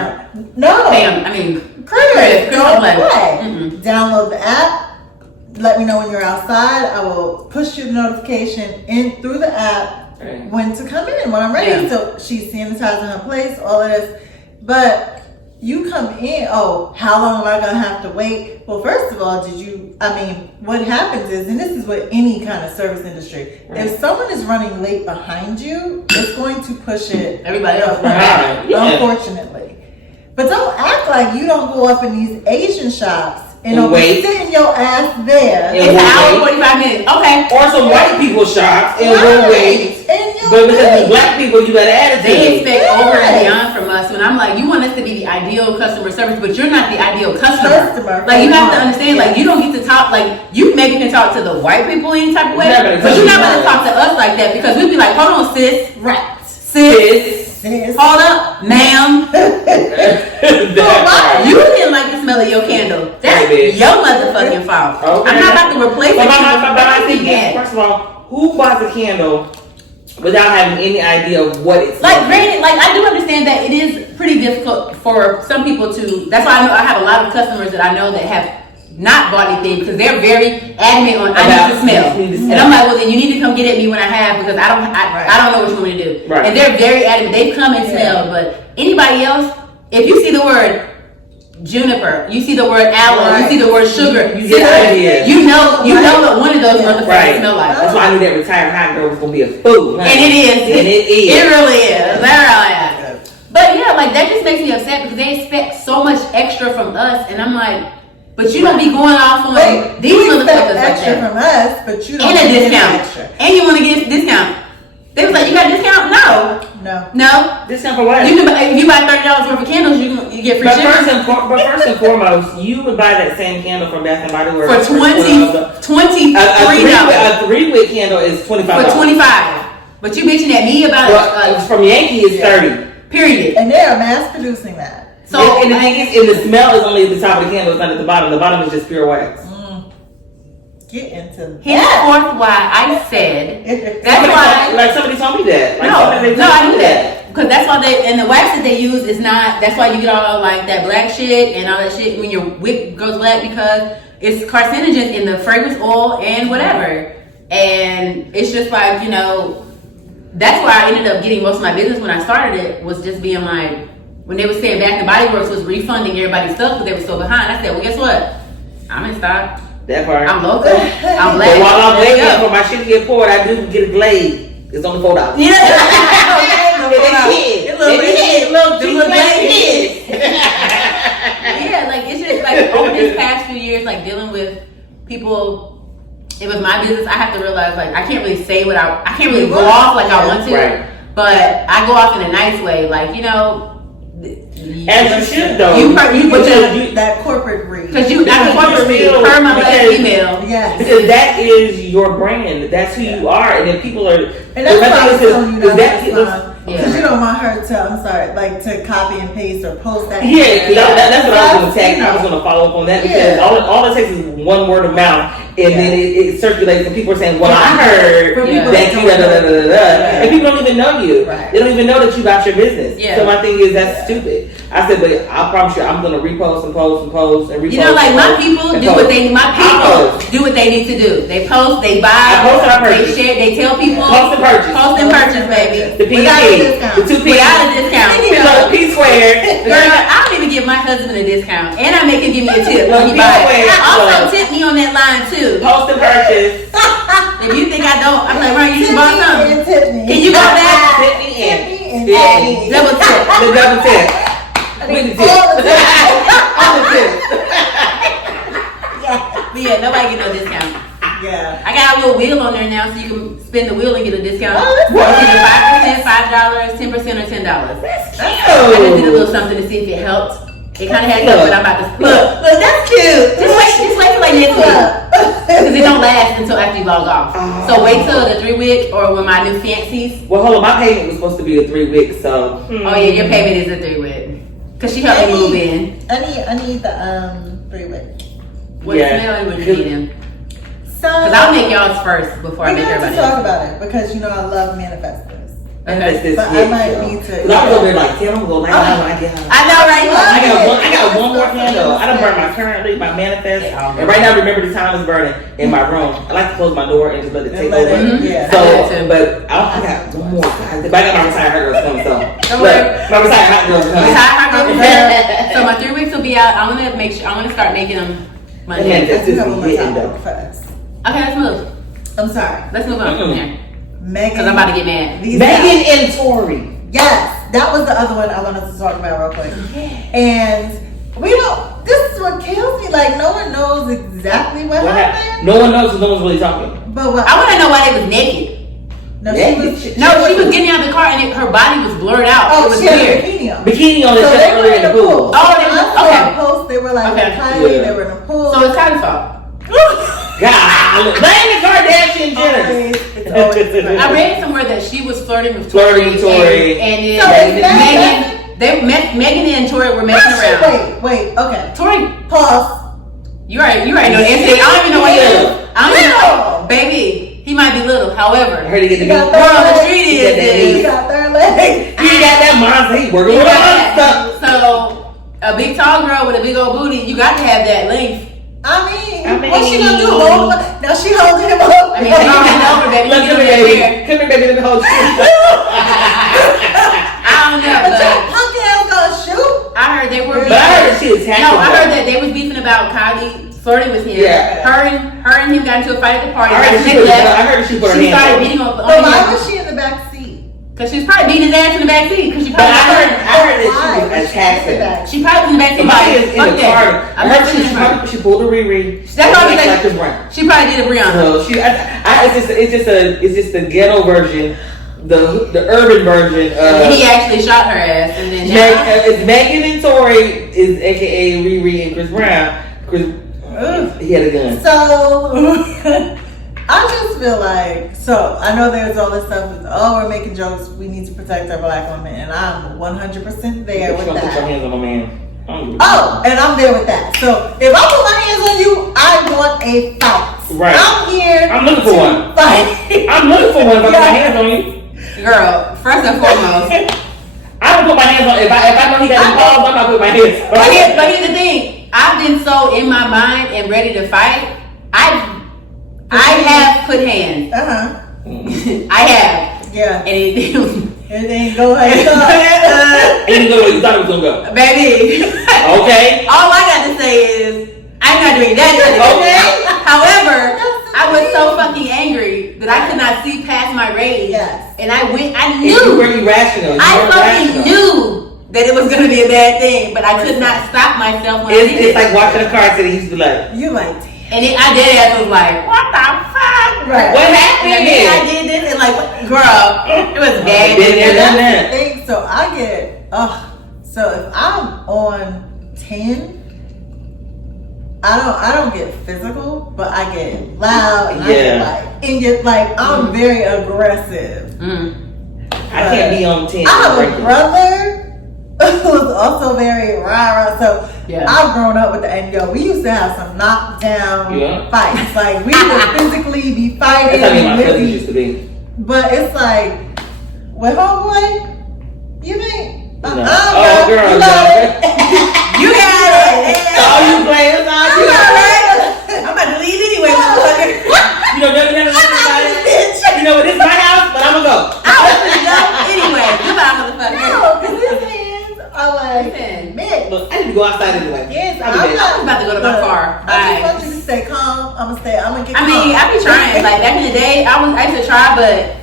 No. Pam, I mean, Chris, don't don't play. play. Mm-mm. Download the app. Let me know when you're outside. I will push you the notification in through the app when to come in, when I'm ready. Yeah. So she's sanitizing her place, all of this. But you come in, how long am I going to have to wait? Well, first of all, what happens is, and this is with any kind of service industry, if someone is running late behind you, it's going to push it Everybody else behind, Yeah. unfortunately. But don't act like you don't go up in these Asian shops and wait. sitting your ass there. It's an hour, 45 minutes. Okay. Or some white people shops and we'll wait. But because of black people, you got an attitude. They expect over and beyond from us. When I'm like, you want us to be the ideal customer service, but you're not the ideal customer. Like, you have to understand, like, you don't get to talk, like, you maybe can talk to the white people any type of way, but you're not going to talk to us like that, because we'd be like, hold on, sis. Right. Sis. Hold up, ma'am. You didn't like the smell of your candle. That's your motherfucking fault. Okay. I'm not about to replace it. But I think, first of all, who buys a candle without having any idea of what it's like? Granted, like, I do understand that it is pretty difficult for some people to. That's why I know I have a lot of customers that I know that have not bought anything because they're very adamant on I need to smell. And I'm like, well, then you need to come get at me when I have, because I don't know what you want me to do. Right. And they're very adamant. They come and smell, but anybody else, if you see the word juniper, you see the word aloe, you see the word sugar, you get an idea. You know what one of those motherfuckers smell like. That's why I knew that retired hot girl was gonna be a fool. And it is. And it is. It really is. That really is. But yeah, like, that just makes me upset because they expect so much extra from us, and I'm like, but you don't be going off on these motherfuckers like extra that. from us, but you don't And a get discount. extra. And you want to get a discount. They was like, you got a discount? No. Discount for what? You can buy, if you buy $30 worth of candles, you get free But shipping. first and foremost, you would buy that same candle from Bath and Body Works For $23. A 3-wick candle is $25. For $25. But you bitching at me about from Yankee is $30. Period. And they are mass producing that. So and the thing is, and the smell is only at the top of the candle, it's not at the bottom. The bottom is just pure wax. Get into henceforth why I said that's why somebody told me that. No, I knew that. Because that's why and the wax that they use is not, that's why you get all like that black shit and all that shit when your wick goes black, because it's carcinogens in the fragrance oil and whatever. And it's just like, you know, that's why I ended up getting most of my business when I started it, was just being like, when they were saying Bath and Body Works was refunding everybody's stuff because they were so behind, I said, well, guess what? I'm in stock. That part. I'm local. I'm black. But while I'm waiting for my shit to get poured, I do get a glade. It's only $4. Yeah. Yeah, like, it's just like over this past few years, like, dealing with people, it was my business. I have to realize, like, I can't really say I can't really go off like I want to, but I go off in a nice way, like, you know. As you should, though. That corporate greed. Because I can corporate greed per my last email. Yes. Because that is your brand. That's who you are. And if people are, and that's why I was telling you because you don't want her to, to copy and paste or post that. Yeah, that's what I was going to tag. I was going to follow up on that because all it takes is one word of mouth, and then it circulates, and people are saying, "Well, I heard that you and people don't even know you. They don't even know that you got your business. So my thing is, that's stupid. I said, but I promise you, I'm going to repost and post and post and repost. You know, like, my people do what they need to do. They post, they buy, they share, they tell people. Post and purchase, baby. The PG, the 2 P. Without a discount. P squared. Girl, I don't even give my husband a discount, and I make him give me a tip when he buys. Also, tip me on that line too. Post and purchase. If you think I don't, I'm like, Ryan, you should buy something. Can you go back? Tip me in. Double tip. The double tip. With the tip. All the tip. But yeah, nobody get no discount. Yeah. I got a little wheel on there now, so you can spin the wheel and get a discount. Oh, that's It's either 5%, $5, 10%, or $10. That's cute. I just did a little something to see if it helped. It kind of had help, but I'm about to Look, that's cute. Just wait till like next week. Because it don't last until after you log off. So wait till the 3 week or when my new fancies. Well, hold on. My payment was supposed to be a 3 week, so. Oh yeah, your payment is a 3 week. Cause she helped me move in. I need the 3 week. What smell would you need him? So Cause I'll make y'all's first before I make we have everybody to talk else. about it because you know I love manifestos. Okay. But I might need to. Cause I was over there like, damn, I'm gonna go like that when I get home. I know, right? I got one more candle. I done burned my currently, my manifest. And right now, remember the time is burning in my room. I like to close my door and just let it take over. Yeah. So, but I got one more. But I got my retired hot girls coming, so. Don't Look, worry. my retired hot girls coming. So my 3 weeks will be out. I'm gonna make sure. I'm gonna start making them Monday. That's You just have be my hitting topic though. first. Okay, let's move. I'm sorry. Let's move on from there. Megan. Cause I'm about to get mad. Megan and Tori. Yes, that was the other one I wanted to talk about real quick. And we don't. This is what kills me. Like no one knows exactly what happened. No one knows because no one's really talking. But what? I want to know why they was naked. No, Naked? she was getting out of the car and her body was blurred out. Oh, it was she had a weird. bikini on. Bikini on the So chest they were earlier in the pool. Oh, they I was- saw okay. a post. They were like Okay. with Kylie. Yeah. They were in the pool. So it's Kylie's fault. God, blame the Kardashian Jenner. It's always I read somewhere that she was flirting with Flirting with Tori. and then So is that- Megan and Tori were messing around. Wait. Okay. Tori, Pause. you already know the answer. I don't even know what he is. I don't even know. Baby, he might be little. I However, heard he get the You got big. that word on the leg. street He is got third leg. He got that monster. He working you with a got monster. that. So a big tall girl with a big old booty, you got to have that length. I mean, what's she gonna do? Now she holding him up. I mean, you can over, baby. Look, You come can here, over baby. there. Come here, baby. Let me hold you. I don't know, But your but punk ass gonna shoot? I heard they were. But I heard that she attacked No, him. I heard that they was beefing about Kylie flirting with him. Yeah. Her and him got into a fight at the party. I heard Nick left. she put her She hands started on him. beating on But why him. was she in the back seat? Cause she was probably beating his ass in the back seat. Cause she But probably. I heard that she was attacking. She probably was in the back seat. Somebody Like, is in fuck the that. car. I I'm heard not she in her. she pulled a Riri. That's all She like- like Chris Brown. She probably did a Brianna. So it's just the ghetto version, the urban version And he of. actually shot her ass, and then It's Megan and Tori is AKA Riri and Chris Brown. He had a gun. So I just feel like, so I know there's all this stuff with, oh, we're making jokes, we need to protect our black women, and I'm 100% there with Put your that. hands on my man. Oh, and I'm there with that. So if I put my hands on you, I want a fight. Right. I'm here. I'm looking for to one. Fight. I'm looking for one if I put my hands on you. girl, first and foremost. I don't put my hands on. If I know he got involved, I'm not putting my hands on. But here's the thing. I've been so in my mind and ready to fight. I have put hands. I have. Yeah. And it Everything go like It didn't go where you thought it was gonna go. baby. Okay. All I got to say is I'm not doing that. Okay. However, I was so fucking angry that I could not see past my rage. Yes. And I You were knew. irrational. You I weren't fucking rational. knew that it was gonna be a bad thing, but I could not stop myself when I did It's it. like watching a car accident. He used to be like, You like, And I did it. I was like, what the fuck? right. what And happened? then I did this and like, girl, it was bad. Been there, done That's that. the thing. So I get, so if I'm on 10, I don't get physical, but I get loud and I get I'm very aggressive. I can't be on 10. I have a brother who's also very rah-rah. So Yeah. I've grown up with the, and yo, we used to have some knockdown fights. Like we would physically be fighting. That's how me and my really- cousins used to be. But it's like, with homeboy, you think? No. Girl, Oh, girl, you got no. it. You got it. All you players, all You you got players. it. I'm about to leave anyway, motherfucker. You know, nothing about it. You know what? This is my house, but I'm gonna go. I was gonna go anyway. Goodbye, motherfucker. No, because his hands are like, Listen. man. Look, I need to go outside anyway. Yes, I'll be back. I'm about to go to my car. I just want you to stay calm. I'm gonna get I calm. mean, I be trying. Like back in the day, I used to try, but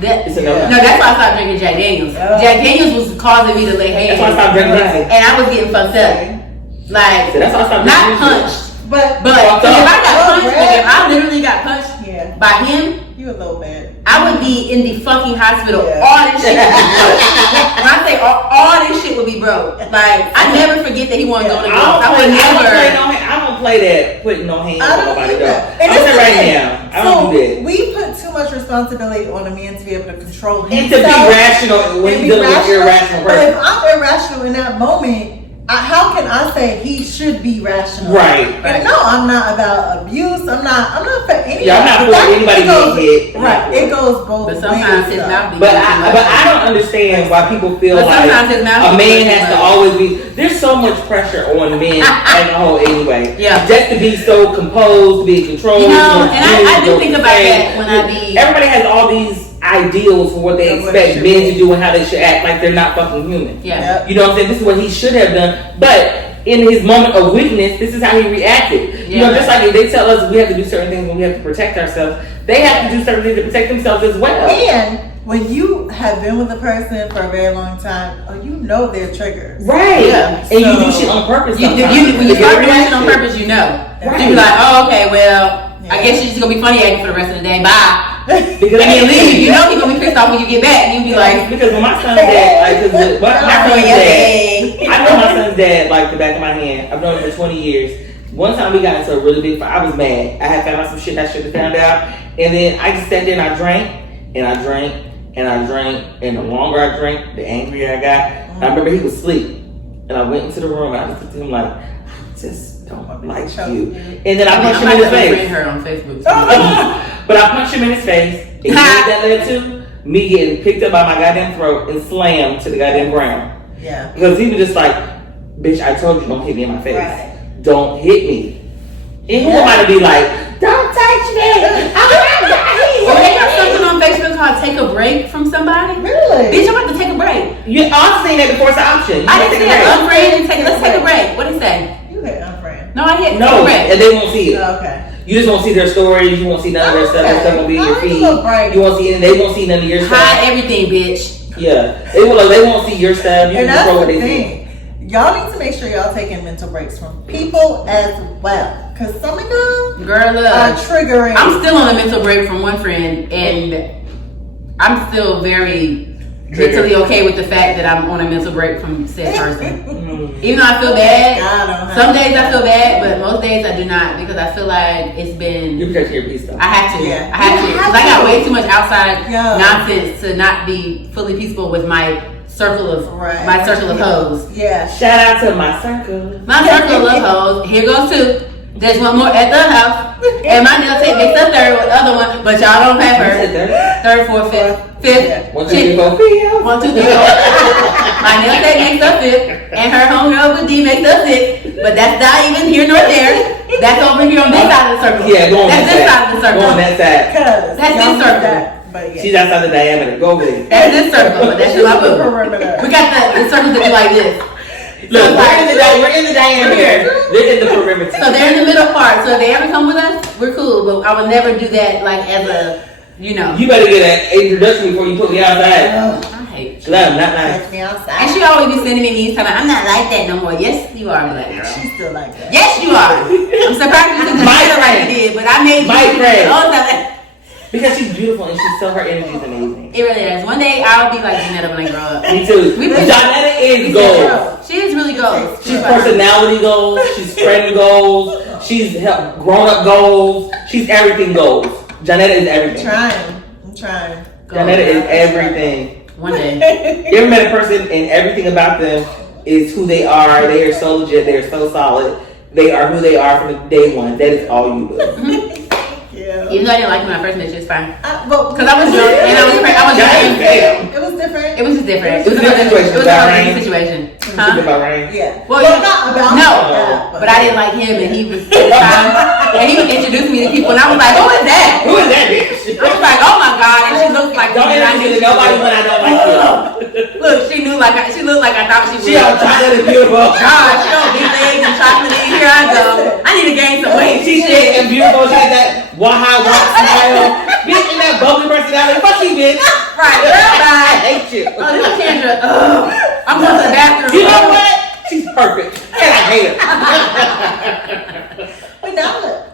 It's a no. no, that's why I stopped drinking Jack Daniels. Oh. Jack Daniels was causing me to lay hands. That's why I stopped drinking Hennessy. And I was getting fucked up. Like, So that's why I stopped not drinking Hennessy. punched, But if I got punched, if I literally got punched by him, you a little bit. I would be in the fucking hospital. All this shit would be broke. When I say all this shit would be broke. Like, I never forget that he wanted to go to jail. I would never. I don't play that putting no hands on nobody though. And I'm saying right now, I don't do that. We put too much responsibility on a man to be able to control himself. And to be rational when he's dealing with irrational person. But if I'm irrational in that moment, how can I say he should be rational? Right. No, I'm not about abuse. I'm not for anybody. Yeah, I'm not for anybody getting hit. Right. It goes both ways. But sometimes his mouth be But I don't understand why people feel like his mouth a man has to always be. There's so much pressure on men as a whole anyway. Yeah. Just to be so composed, be in control. You know, and I do think about that when I be. Everybody has all these ideals for what they expect men to do and how they should act, like they're not fucking human. Yeah. You know what I'm saying? This is what he should have done. But in his moment of weakness, this is how he reacted. You know, just like if they tell us we have to do certain things when we have to protect ourselves, they have to do certain things to protect themselves as well. And when you have been with a person for a very long time, you know their triggers. Right. Yeah. And you do shit on purpose. When you start doing shit on purpose, you know. Right. You be like, oh, okay, well, I guess you're just gonna be funny acting for the rest of the day. Bye. Because when you leave, you know he's gonna be pissed off when you get back. You be like, because when my son's dad, like, I know my son's dad like the back of my hand. I've known him for 20 years. One time we got into a really big fight. I was mad. I had found out some shit I should have found out, and then I just sat there and I drank, and I drank, and I drank, and the longer I drank, the angrier I got. And I remember he was asleep, and I went into the room and I just looked at him like, I just don't like you. And then I punched him in his face. Her on Facebook. But I punched him in his face. And you know what that led to? Me getting picked up by my goddamn throat and slammed to the goddamn ground. Yeah. Because he was just like, bitch, I told you don't hit me in my face. Right. Don't hit me. And who am I to be like, don't touch me. Well, they got something on Facebook called "Take a Break" from somebody. Really? Bitch, I'm about to take a break. I've seen that before. It's an option. I didn't say unfriend. Let's take a break. What did he say? You hit unfriend. No, I hit no, take a break. And they won't see it. Oh, okay. You just won't see their stories. You won't see none of their stuff. Their stuff won't be in your feed. You won't see it. They won't see none of your stuff. Hide everything, bitch. Yeah, they won't see your stuff. You and can that's control what the they thing. Y'all need to make sure y'all taking mental breaks from people as well. Because some of them are triggering. I'm still on a mental break from one friend, and I'm still very mentally okay with the fact that I'm on a mental break from said person. Even though I feel bad, some days I feel bad, but most days I do not, because I feel like it's been. You're protecting your peace, though. I have to. Yeah. I have to. Because I got way too much outside nonsense to not be fully peaceful with my circle of hoes. Yeah. Shout out to my circle. My circle of hoes. Here goes two. There's one more at the house, and my nail tape makes the third with the other one, but y'all don't have her. Third, fourth, fifth. 1, 2, 3, 4, 5. 1, 2, 3, 4. My nail tape makes the fifth, and her homegirl with D makes the sixth. But that's not even here nor there. That's over here on this side of the circle. Yeah, go on that's this side of the circle. Go on that side. That's this circle. But yeah. She's outside the diameter. Go over there. That's this circle, but that's just my boo. We got the circles that do like this. Look, we're in the diameter. They're in the perimeter. So they're in the middle part. So if they ever come with us, we're cool. But I would never do that like as a, you know. You better get an introduction before you put me outside. I hate you. Not nice. Catch me outside. And she always be sending me these telling me, I'm not like that no more. Yes, you are. Like, She's still like that. yes, you are. I'm surprised you took the shit like you did, but I made you. Because she's beautiful and so her energy is amazing. It really is. One day I'll be like Janetta when I grow up. Me too. Janetta is gold. She is really gold. She's personality goals. She's friend goals. She's grown up goals. She's everything goals. Janetta is everything. I'm trying. Janetta is everything. One day. You ever met a person and everything about them is who they are? They are so legit. They are so solid. They are who they are from the day one. That is all you do. Yeah. Even though I didn't like you when I first met you, it's fine. Because I was drunk and I was young. It was different. It was just different. It was a different situation. Huh? About Rain? Yeah. Well, not about but I didn't like him, and he was at the time, and he would introduce me to people, and I was like, "Who is that? Who is that bitch?" I was like, "Oh my god!" And she looked like don't introduce me to nobody when I don't like you. Look, she looked like I thought she would. She all chocolate and beautiful. God, she don't be legs and chocolate. Here I go. I need to gain some weight. She's thick and beautiful. She had that waha smile. Bitch, in that bubbly personality. Fuck you, bitch. Right, girl, bye. I hate you. Oh, this is Kendra. I'm going to the bathroom. You know what? She's perfect. And I hate her. $20.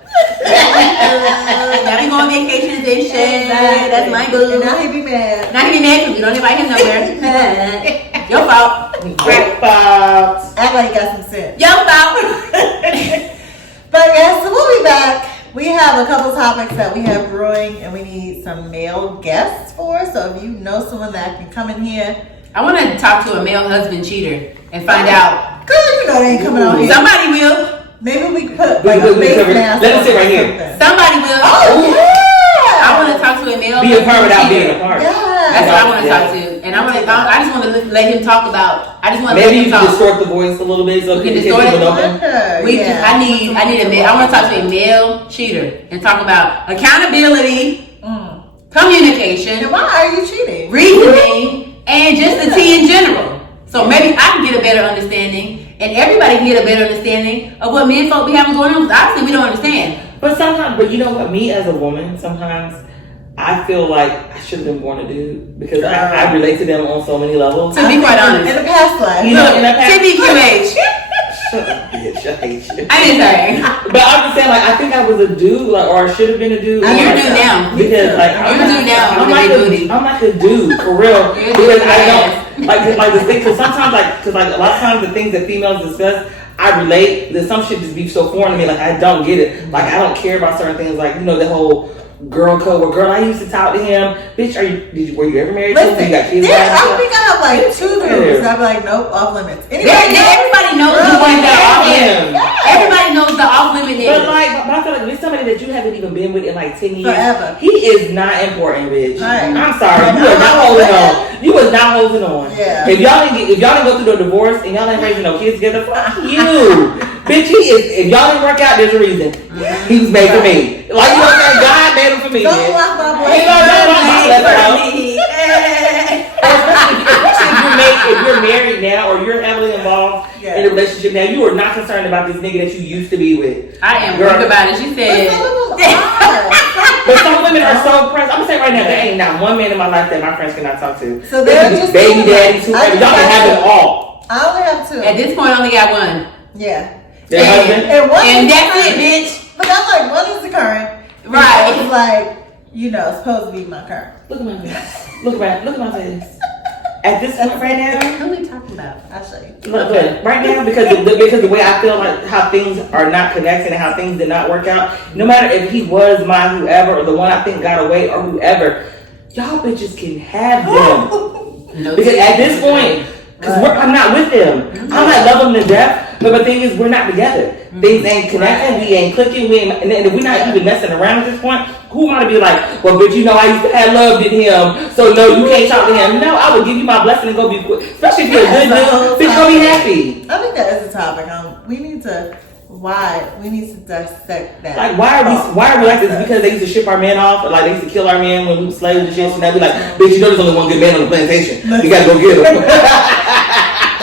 Now we go on vacations and shit. Exactly. That's my boo. And now he be mad. Now he be mad because you don't invite him nowhere. Your fault. Your fault. Act like you got some sense. Your fault. But yes, so we'll be back. We have a couple topics that we have brewing and we need some male guests for. So if you know someone that can come in here. I want to talk to a male husband cheater and find out. Girl, you know they ain't coming on here. Somebody will. Maybe we could put like a face mask. Let us sit right here. Somebody will. Oh, yeah. I want to talk to a male Be a part without cheater. being a part. Yeah. That's what I want to talk to. And I just want to let him talk about. I just want to Maybe let you him can talk. distort the voice a little bit so We can people distort it. open. I need a male. I want to talk to a male cheater and talk about accountability, communication, And why are you cheating? reasoning, and just the tea in general. So maybe I can get a better understanding, and everybody can get a better understanding of what men folk be having going on. Because obviously we don't understand. But you know what? Me as a woman, sometimes I feel like I should have been born a dude because I relate to them on so many levels. To be quite honest, In the past life. You know, in the past. TBQH. Shut up, bitch. I hate you. I didn't say. But I'm just saying, like, I think I was a dude, like, or I should have been a dude. You're a dude now. Because, like, You're a dude now. I'm like a dude, for real. You're a dude Because I now. don't, like the thing, because sometimes, because a lot of times the things that females discuss, I relate, that some shit just be so foreign to me, like, I don't get it. Like, I don't care about certain things, like, you know, the whole girl code, where girl, I used to talk to him, bitch, were you ever married to him? Listen, You got kids? I think I have like 2 dudes. I'd be like, nope, off limits. Everybody knows the one that off limit. Everybody knows the off limit But is. like, I feel like it's somebody that you haven't even been with in like 10 years. Forever. He is not important, bitch. Right. I'm sorry, Right. you are not holding on. You was not holding on. Yeah. If y'all didn't go through the divorce and y'all ain't raising no kids together, fuck you, bitch. He is. If y'all didn't work out, there's a reason. He was made for me. Like you know what I'm saying? God made him for me. Don't man. lock my boy. Ain't no Especially if you're married now or you're heavily involved in a relationship now, you are not concerned about this nigga that you used to be with. I am worried about it. She said. But some women are so pressed. I'm gonna say right now, there ain't not one man in my life that my friends cannot talk to. So they're just baby daddy, two baby. Y'all can have it all. I only have 2. At this point, I only got one. Yeah. Their husband. And one And is that's the it, current. bitch. But I'm like, one is the current. Right. It's like, supposed to be my current. Look at my face. Look at my face. At this point right now, What are we talking about? I'll show you. look, right now because the way I feel like how things are not connected and how things did not work out. No matter if he was my whoever or the one I think got away or whoever, y'all bitches can have them. No. Because at this point, because I'm not with them. I might love them to death, but the thing is, we're not together. Things ain't connecting, we ain't clicking, and if we're not even messing around at this point, who am I to be like, well, bitch, I used to have loved in him, so no, you can't talk to him. No, I would give you my blessing and go be quick. Especially if you're a good dude, bitch, go be happy. I think that is a topic. We need to dissect that. Like, why are we like this? Because they used to ship our men off, or like they used to kill our men when we were slaves and shit, so they'd be like, bitch, there's only one good man on the plantation. You gotta go get him.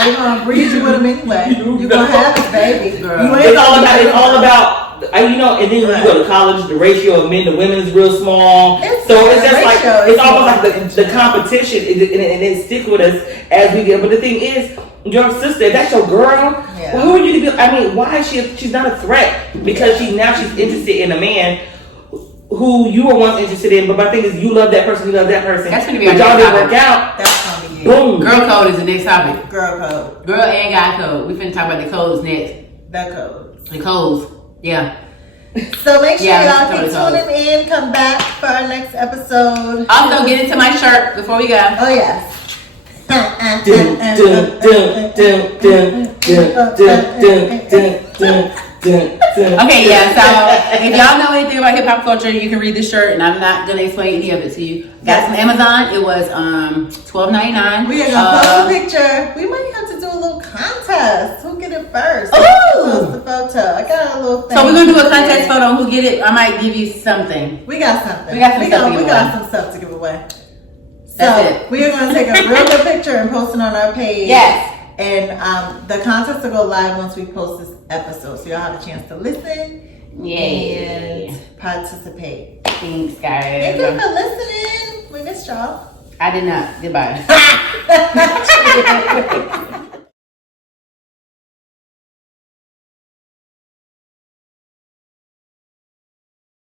They're gonna breed you with them anyway. You're gonna have it, baby. It's all about, and then when you go to college, the ratio of men to women is real small. So it's just like, it's almost like the competition, and it stick with us as we get. But the thing is, your sister, if that's your girl, well, who are you to be? I mean, why is she's not a threat because she's interested in a man who you were once interested in. But my thing is, you love that person, That's gonna be but our y'all next didn't topic. work out. That's gonna be it. Boom. Girl code is the next topic. Girl code. Girl and guy code. We finna talk about the codes next. The codes. The codes. Yeah. So make sure y'all totally keep tuning in. Come back for our next episode. Also, get into my shirt before we go. Oh yes. Okay, yeah, so if y'all know anything about hip hop culture, you can read this shirt, and I'm not gonna explain any of it to you. Got some Amazon. It was $12.99. We are gonna post a picture. We might have to do a little contest. Who get it first? Ooh. Post the photo. I got a little thing. So we're gonna do a contest photo on who get it. I might give you something. We got something. We got some stuff to give We away. got some stuff to give away. That's So it. we are gonna take a real good picture and post it on our page. Yes. And the contest will go live once we post this episode, so y'all have a chance to listen and participate. Thanks, guys. Thank you for listening. We missed y'all. I did not. Goodbye.